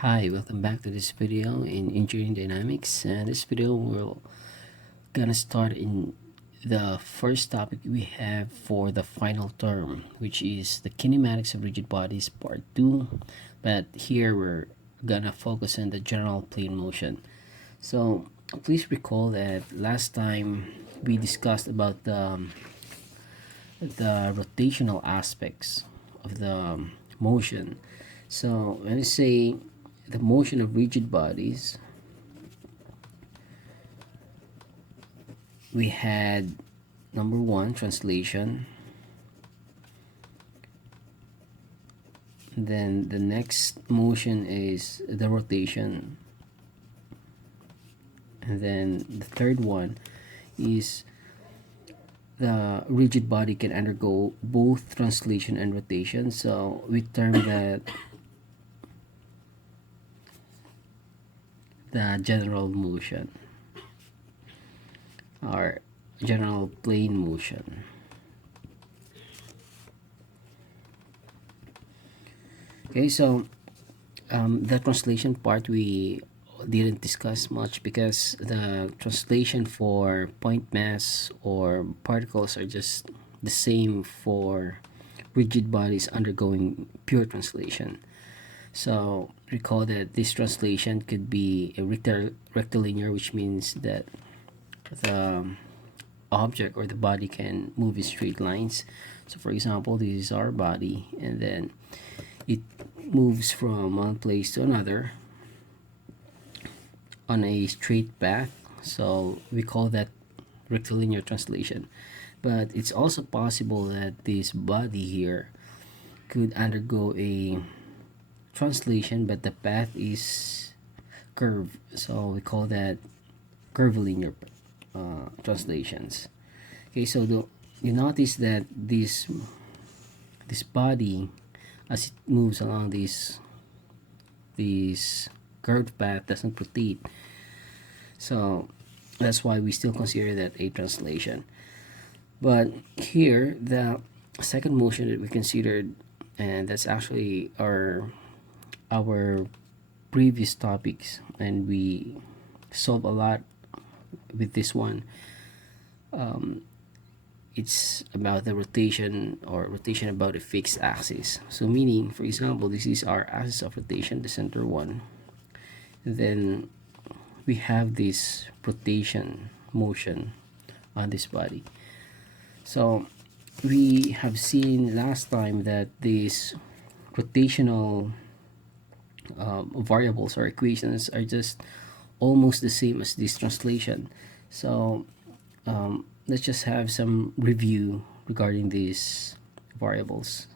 Hi, welcome back to this video in Engineering Dynamics, and this video we're gonna start in the first topic we have for the final term, which is the kinematics of rigid bodies part 2, but here we're gonna focus on the general plane motion. So please recall that last time we discussed about the rotational aspects of the motion. So when I say the motion of rigid bodies, we had number one, translation. Then the next motion is the rotation. And then the third one is the rigid body can undergo both translation and rotation. So we term that the general motion or general plane motion. Okay, so the translation part we didn't discuss much because the translation for point mass or particles are just the same for rigid bodies undergoing pure translation. So recall that this translation could be a rectilinear, which means that the object or the body can move in straight lines. So for example, this is our body, and then it moves from one place to another on a straight path. So we call that rectilinear translation. But it's also possible that this body here could undergo a translation, but the path is curved. So we call that curvilinear translations. Okay, so you notice that this body, as it moves along this curved path, doesn't rotate. So that's why we still consider that a translation. But here, the second motion that we considered, and that's actually our previous topics, and we solve a lot with this one. It's about the rotation or rotation about a fixed axis. So meaning, for example, this is our axis of rotation, the center one. And then we have this rotation motion on this body. So we have seen last time that these rotational variables or equations are just almost the same as this translation. So let's just have some review regarding these variables,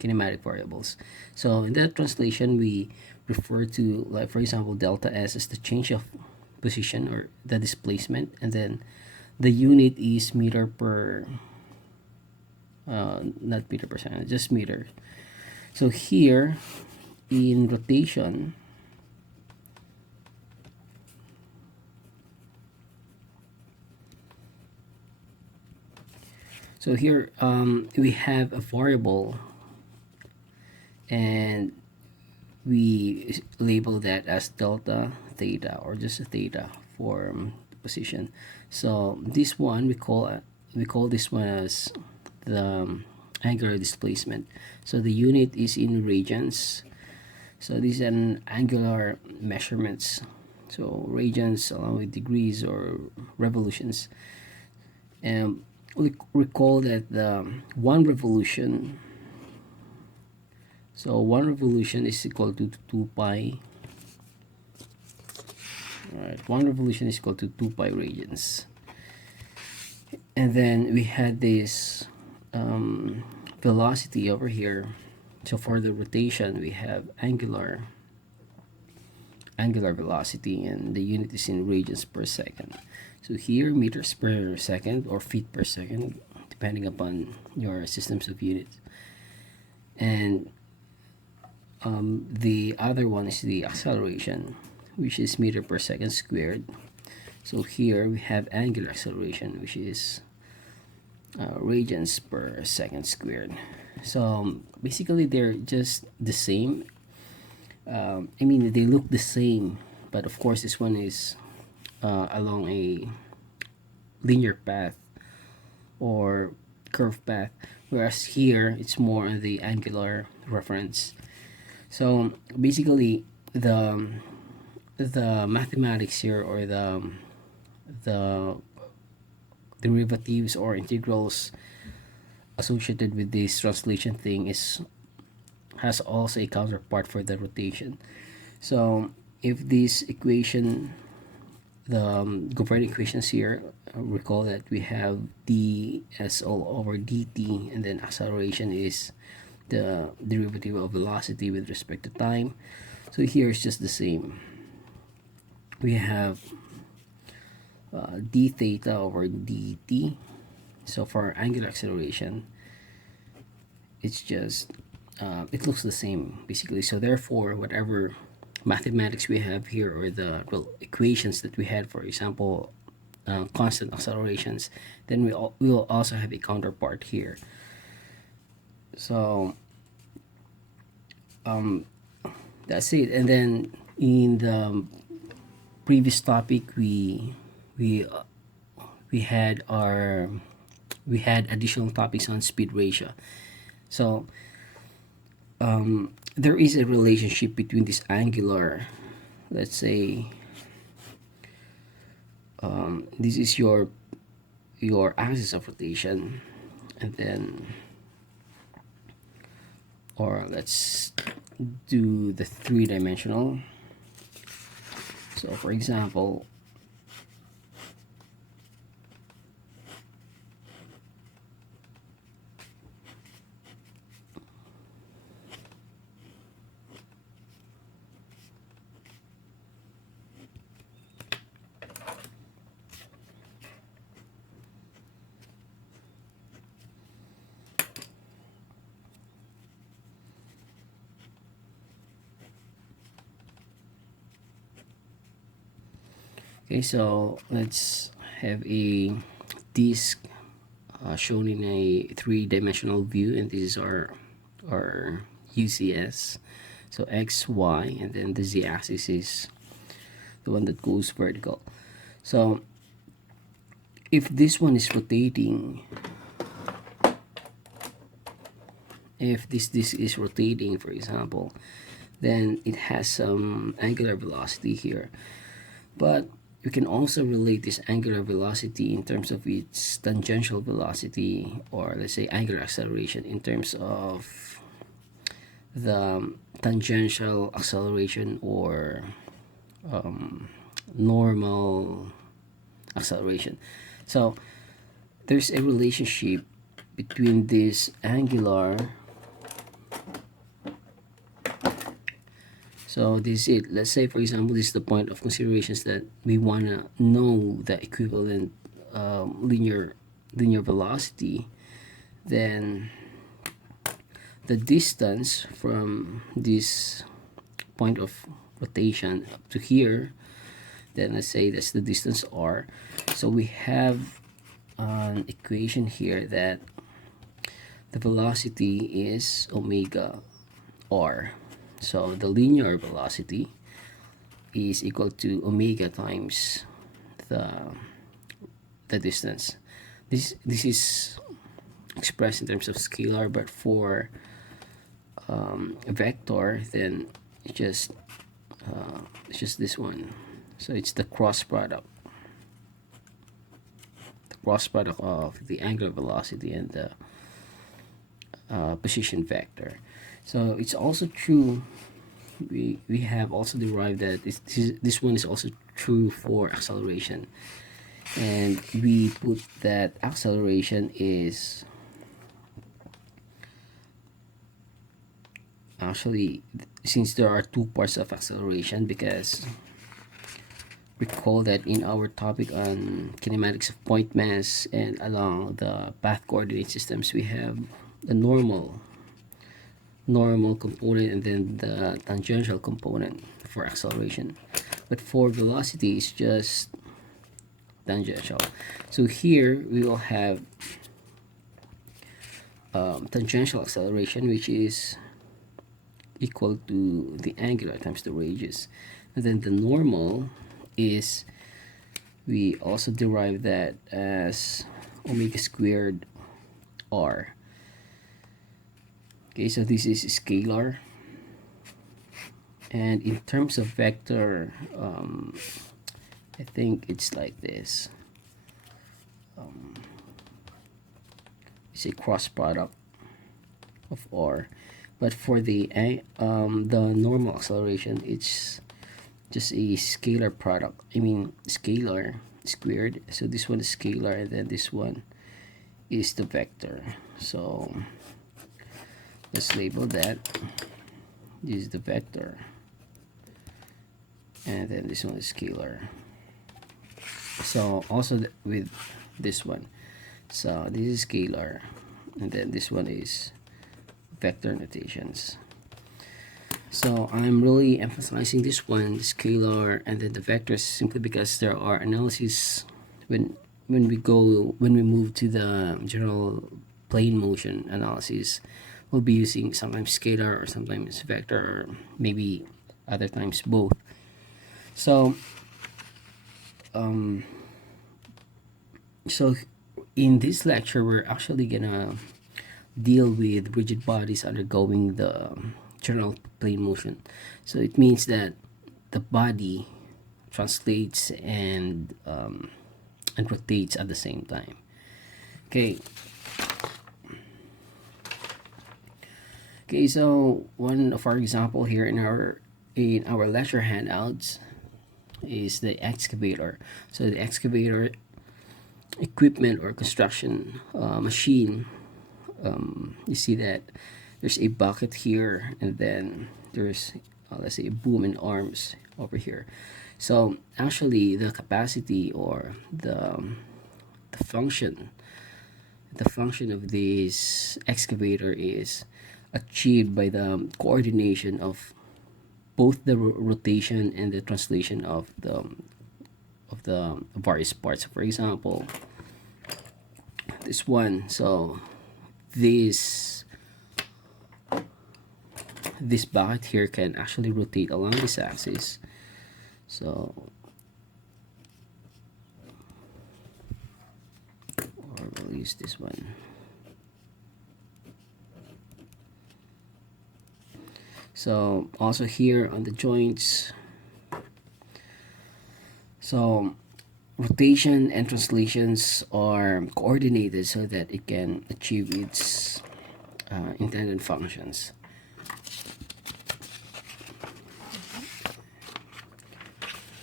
kinematic variables. So in that translation, we refer to, like for example, delta S as the change of position or the displacement, and then the unit is meter per not meter per second, just meter. So here in rotation, so here we have a variable, and we label that as delta theta, or just a theta for the position. So this one we call this one as the angular displacement. So the unit is in radians. So this is an angular measurements. So radians along with degrees or revolutions. And we recall that the one revolution, so one revolution is equal to 2 pi. Alright, one revolution is equal to 2 pi radians. And then we had this velocity over here. So for the rotation, we have angular velocity, and the unit is in radians per second. So here, meters per second or feet per second, depending upon your systems of units. And the other one is the acceleration, which is meter per second squared. So here we have angular acceleration, which is radians per second squared. So basically they're just the same, I mean, they look the same, but of course this one is along a linear path or curved path, whereas here it's more on the angular reference. So basically, the mathematics here, or the derivatives or integrals associated with this translation thing, is has also a counterpart for the rotation. So if this equation, the governing equations here, recall that we have ds all over dt, and then acceleration is the derivative of velocity with respect to time. So here it's just the same. We have d theta over dt. So for angular acceleration, it's just it looks the same basically. So therefore, whatever mathematics we have here, or the equations that we had, for example, constant accelerations, then we will also have a counterpart here. So that's it. And then in the previous topic, we had our we had additional topics on speed ratio. So there is a relationship between this angular, let's say, this is your axis of rotation, and then, or let's do the three-dimensional. So for example, okay, so let's have a disk shown in a three-dimensional view, and this is our UCS. So x, y, and then the z-axis is the one that goes vertical. So if this one is rotating, if this is rotating, for example, then it has some angular velocity here. But we can also relate this angular velocity in terms of its tangential velocity, or let's say angular acceleration, in terms of the tangential acceleration, or normal acceleration. So there's a relationship between this angular. So this is it. Let's say, for example, this is the point of considerations, that we want to know the equivalent linear velocity. Then the distance from this point of rotation up to here, then let's say that's the distance r. So we have an equation here that the velocity is omega r. So the linear velocity is equal to omega times the distance. This is expressed in terms of scalar, but for a vector, then it's just this one. So it's the cross product of the angular velocity and the position vector. So it's also true, we have also derived that this one is also true for acceleration, and we put that acceleration is actually, since there are two parts of acceleration, because recall that in our topic on kinematics of point mass and along the path coordinate systems, we have the normal component and then the tangential component for acceleration, but for velocity it's just tangential. So here we will have tangential acceleration, which is equal to the angular times the radius. And then the normal is, we also derive that as omega squared r. Okay, so this is scalar. And in terms of vector, I think it's like this. It's a cross product of r, but for the normal acceleration, it's just a scalar product. I mean scalar squared. So this one is scalar, and then this one is the vector. So let's label that. This is the vector, and then this one is scalar. So also with this one, so this is scalar, and then this one is vector notations. So I'm really emphasizing this one, scalar, and then the vectors, simply because there are analyses when we move to the general plane motion analysis. We'll be using sometimes scalar or sometimes vector, or maybe other times both. So so in this lecture, we're actually gonna deal with rigid bodies undergoing the general plane motion. So it means that the body translates and rotates at the same time. Okay. Okay, so one of our example here in our lecture handouts is the excavator. So the excavator equipment or construction machine, you see that there's a bucket here, and then there's let's say a boom and arms over here. So actually the capacity or the function of this excavator is achieved by the coordination of both the rotation and the translation of the various parts. For example, this one, so this bucket here can actually rotate along this axis. So or we'll use this one. So also here on the joints, so rotation and translations are coordinated so that it can achieve its intended functions.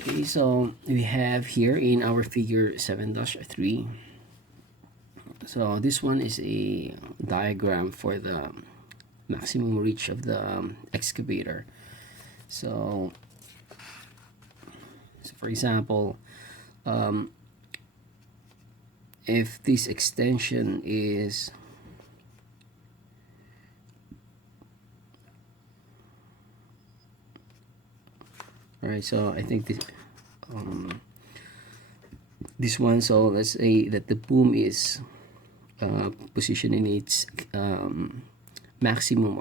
Okay, so we have here in our figure 7-3. So this one is a diagram for the maximum reach of the excavator. So for example, if this extension is right, so I think this one, so let's say that the boom is positioned in its maximum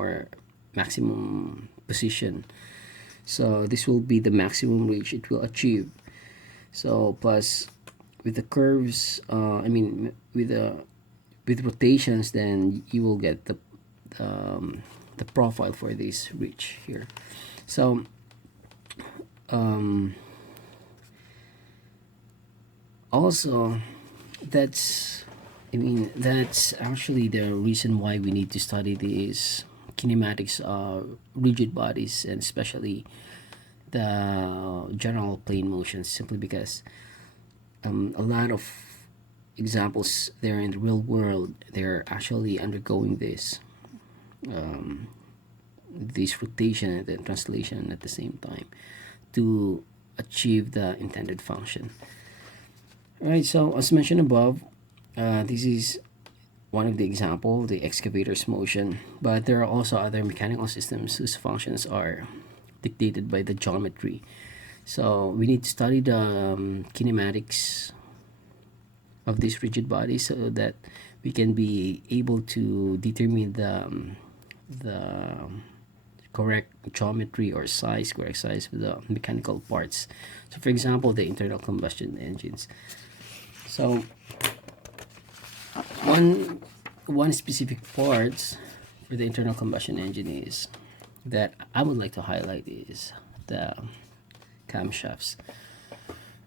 position. So this will be the maximum reach it will achieve. So plus with the curves, with rotations, then you will get the profile for this reach here. So also that's actually the reason why we need to study these kinematics rigid bodies, and especially the general plane motions, simply because a lot of examples there in the real world, they're actually undergoing this rotation and then translation at the same time to achieve the intended function. All right, so as mentioned above, this is one of the example, the excavator's motion, but there are also other mechanical systems whose functions are dictated by the geometry. So we need to study the kinematics of these rigid bodies so that we can be able to determine the correct geometry or size, correct size for the mechanical parts. So for example, the internal combustion engines. So one specific parts for the internal combustion engine is that I would like to highlight is the camshafts.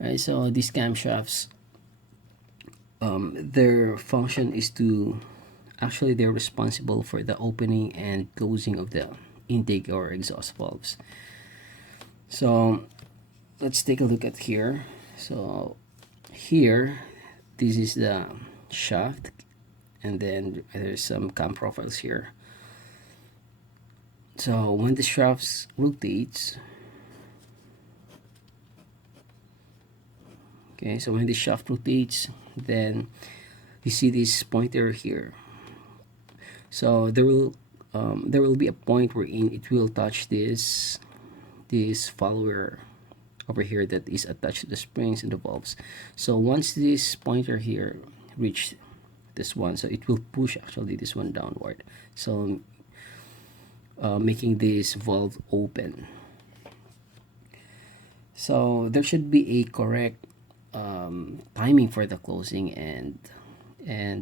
Right, so these camshafts, their function is to actually they're responsible for the opening and closing of the intake or exhaust valves. So let's take a look at here. So here, this is the shaft, and then there's some cam profiles here. So when the shaft rotates, okay, so when the shaft rotates, then you see this pointer here. So there will be a point wherein it will touch this follower over here that is attached to the springs and the valves. So once this pointer here reach this one, so it will push actually this one downward, so making this valve open. So there should be a correct timing for the closing and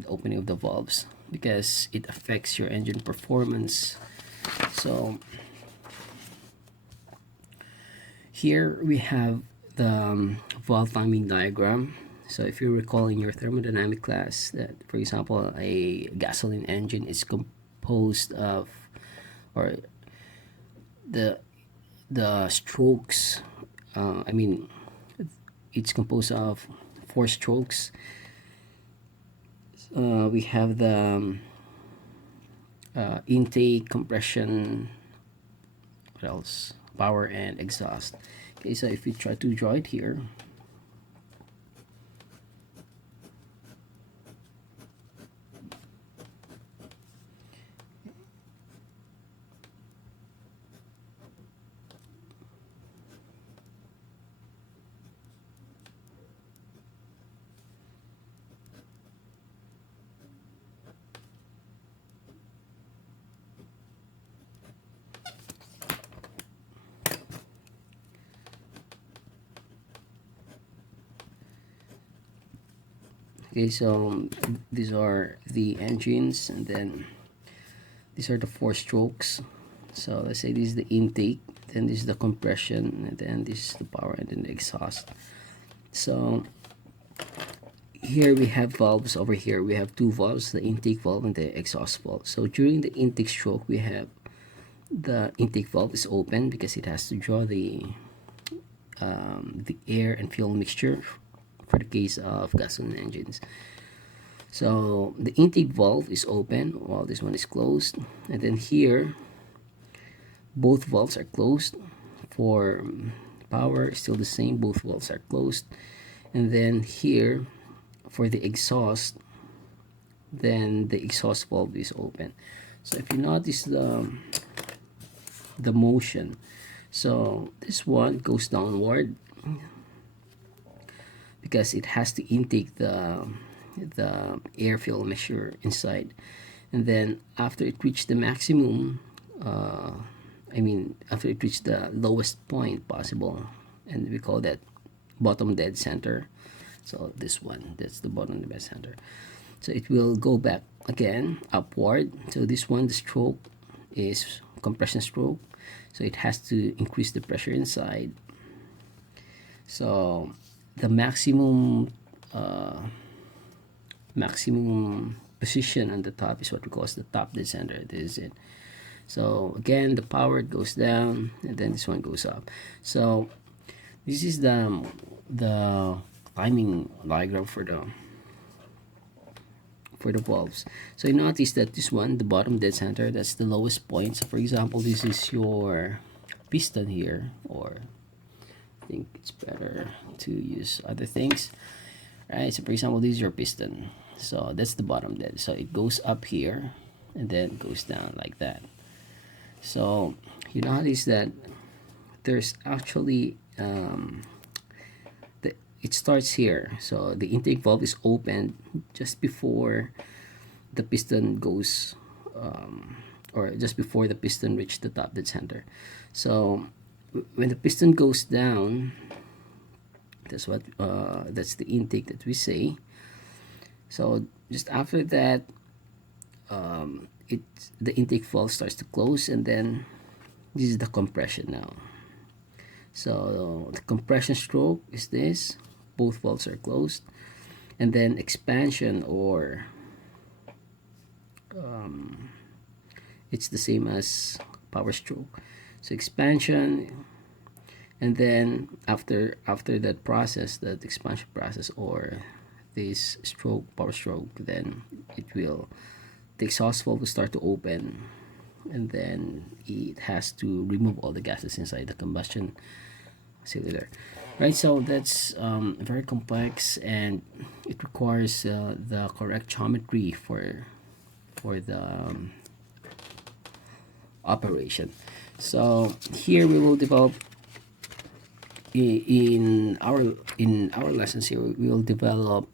opening of the valves, because it affects your engine performance. So here we have the valve timing diagram. So if you recall in your thermodynamic class that, for example, a gasoline engine is composed of, or the strokes, I mean, it's composed of 4 strokes. We have the intake, compression, what else? Power and exhaust. Okay, so if we try to draw it here, okay, so these are the engines, and then these are the 4 strokes. So let's say this is the intake, then this is the compression, and then this is the power, and then the exhaust. So here we have valves. Over here we have 2 valves, the intake valve and the exhaust valve. So during the intake stroke, we have the intake valve is open because it has to draw the air and fuel mixture for the case of gasoline engines. So the intake valve is open while this one is closed, and then here both valves are closed. For power, still the same, both valves are closed. And then here for the exhaust, then the exhaust valve is open. So if you notice the motion, so this one goes downward because it has to intake the air fuel mixture inside, and then after it reached the maximum, after it reached the lowest point possible, and we call that bottom dead center. So this one, that's the bottom dead center. So it will go back again upward. So this one, the stroke is compression stroke, so it has to increase the pressure inside. So the maximum position on the top is what we call the top dead center. This is it. So again, the power goes down, and then this one goes up. So this is the timing diagram for the valves. So you notice that this one, the bottom dead center, that's the lowest point. So for example, this is your piston here, or I think it's better to use other things, right? So for example, this is your piston, so that's the bottom dead. So it goes up here and then goes down like that. So you notice that there's actually it starts here. So the intake valve is opened just before the piston goes or just before the piston reached the top dead center. So when the piston goes down, that's the intake that we say. So just after that, the intake valve starts to close, and then this is the compression now. So the compression stroke is this, both valves are closed, and then expansion, or it's the same as power stroke. So expansion, and then after that process, that expansion process, or this stroke, power stroke, then the exhaust valve will start to open, and then it has to remove all the gases inside the combustion cylinder, right? So that's very complex, and it requires the correct geometry for the operation. So here we will develop in our lessons here, we will develop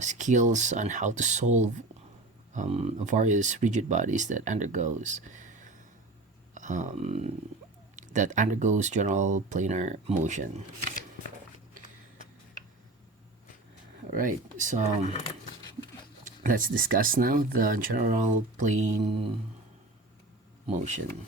skills on how to solve various rigid bodies that undergoes general planar motion. All right, so let's discuss now the general plane motion.